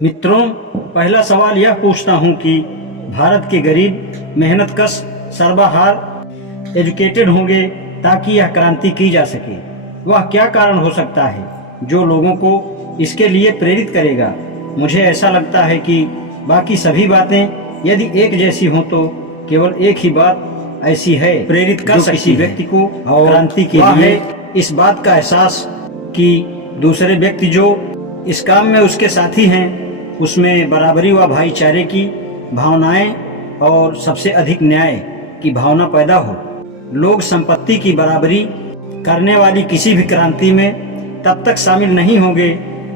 मित्रों, पहला सवाल यह पूछता हूँ कि भारत के गरीब मेहनतकश सर्वाहार एजुकेटेड होंगे ताकि यह क्रांति की जा सके। वह क्या कारण हो सकता है जो लोगों को इसके लिए प्रेरित करेगा? मुझे ऐसा लगता है कि बाकी सभी बातें यदि एक जैसी हों तो केवल एक ही बात ऐसी है प्रेरित कर किसी व्यक्ति को क्रांति के लिए इस बात का एहसास कि दूसरे व्यक्ति जो इस काम में उसके साथी हैं उसमें बराबरी व भाईचारे की भावनाएं और सबसे अधिक न्याय की भावना पैदा हो। लोग संपत्ति की बराबरी करने वाली किसी भी क्रांति में तब तक शामिल नहीं होंगे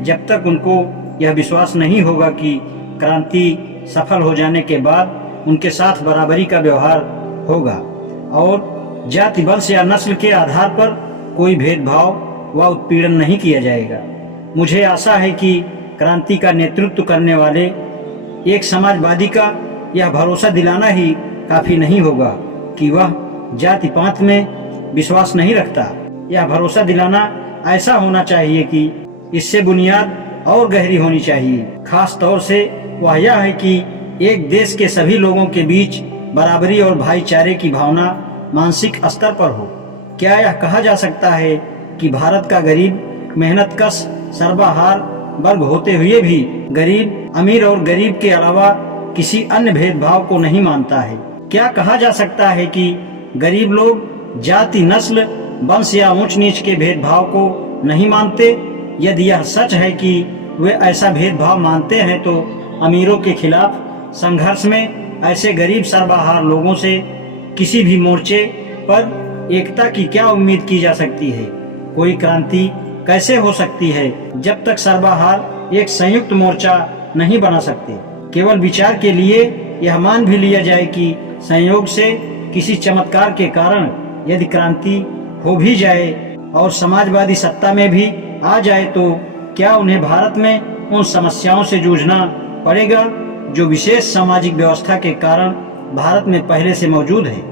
जब तक उनको यह विश्वास नहीं होगा कि क्रांति सफल हो जाने के बाद उनके साथ बराबरी का व्यवहार होगा और जाति, वंश या नस्ल के आधार पर कोई भेदभाव व उत्पीड़न नहीं किया जाएगा। मुझे आशा है कि क्रांति का नेतृत्व करने वाले एक समाजवादी का यह भरोसा दिलाना ही काफी नहीं होगा कि वह जाति पात में विश्वास नहीं रखता। यह भरोसा दिलाना ऐसा होना चाहिए कि इससे बुनियाद और गहरी होनी चाहिए। खास तौर से वह यह है कि एक देश के सभी लोगों के बीच बराबरी और भाईचारे की भावना मानसिक स्तर पर हो। क्या यह कहा जा सकता है कि भारत का गरीब मेहनतकश सर्वाहार वर्ग होते हुए भी गरीब अमीर और गरीब के अलावा किसी अन्य भेदभाव को नहीं मानता है? क्या कहा जा सकता है कि गरीब लोग जाति, नस्ल, वंश या ऊंच नीच के भेदभाव को नहीं मानते? यदि यह सच है कि वे ऐसा भेदभाव मानते हैं तो अमीरों के खिलाफ संघर्ष में ऐसे गरीब सर्वाहार लोगों से किसी भी मोर्चे पर एकता की क्या उम्मीद की जा सकती है? कोई क्रांति कैसे हो सकती है जब तक सर्वाहार एक संयुक्त मोर्चा नहीं बना सकते? केवल विचार के लिए यह मान भी लिया जाए कि संयोग से किसी चमत्कार के कारण यदि क्रांति हो भी जाए और समाजवादी सत्ता में भी आ जाए तो क्या उन्हें भारत में उन समस्याओं से जूझना पड़ेगा जो विशेष सामाजिक व्यवस्था के कारण भारत में पहले से मौजूद है?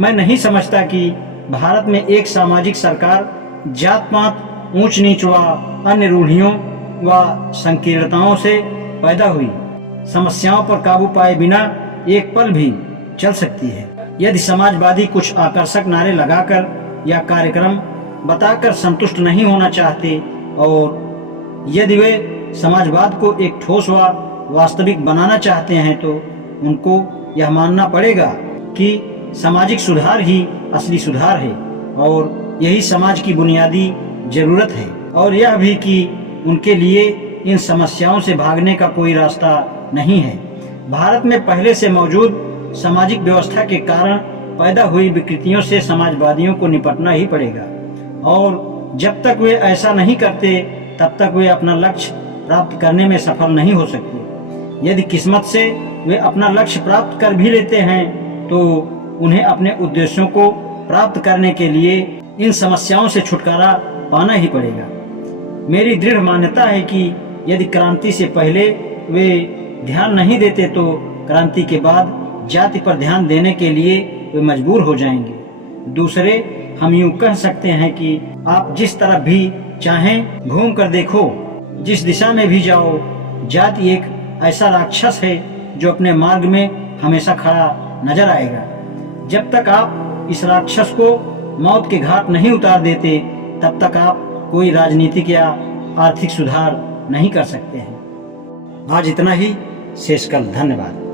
मैं नहीं समझता कि भारत में एक सामाजिक सरकार जात पात, ऊंच नीच व अन्य रूढ़ियों व संकीर्णताओं से पैदा हुई समस्याओं पर काबू पाए बिना एक पल भी चल सकती है। यदि समाजवादी कुछ आकर्षक नारे लगाकर या कार्यक्रम बताकर संतुष्ट नहीं होना चाहते और यदि वे समाजवाद को एक ठोस व वास्तविक बनाना चाहते हैं तो उनको यह मानना पड़ेगा कि सामाजिक सुधार ही असली सुधार है और यही समाज की बुनियादी जरूरत है, और यह भी कि उनके लिए इन समस्याओं से भागने का कोई रास्ता नहीं है। भारत में पहले से मौजूद सामाजिक व्यवस्था के कारण पैदा हुई विकृतियों से समाजवादियों को निपटना ही पड़ेगा और जब तक वे ऐसा नहीं करते तब तक वे अपना लक्ष्य प्राप्त करने में सफल नहीं हो सकते। यदि किस्मत से वे अपना लक्ष्य प्राप्त कर भी लेते हैं तो उन्हें अपने उद्देश्यों को प्राप्त करने के लिए इन समस्याओं से छुटकारा पाना ही पड़ेगा। मेरी दृढ़ मान्यता है कि यदि क्रांति से पहले वे ध्यान नहीं देते तो क्रांति के बाद जाति पर ध्यान देने के लिए वे मजबूर हो जाएंगे। दूसरे, हम यूं कह सकते हैं कि आप जिस तरफ भी चाहें घूम कर देखो, जिस दिशा में भी जाओ, जाति एक ऐसा राक्षस है जो अपने मार्ग में हमेशा खड़ा नजर आएगा। जब तक आप इस राक्षस को मौत के घाट नहीं उतार देते तब तक आप कोई राजनीतिक या आर्थिक सुधार नहीं कर सकते हैं। आज इतना ही, शेष कल। धन्यवाद।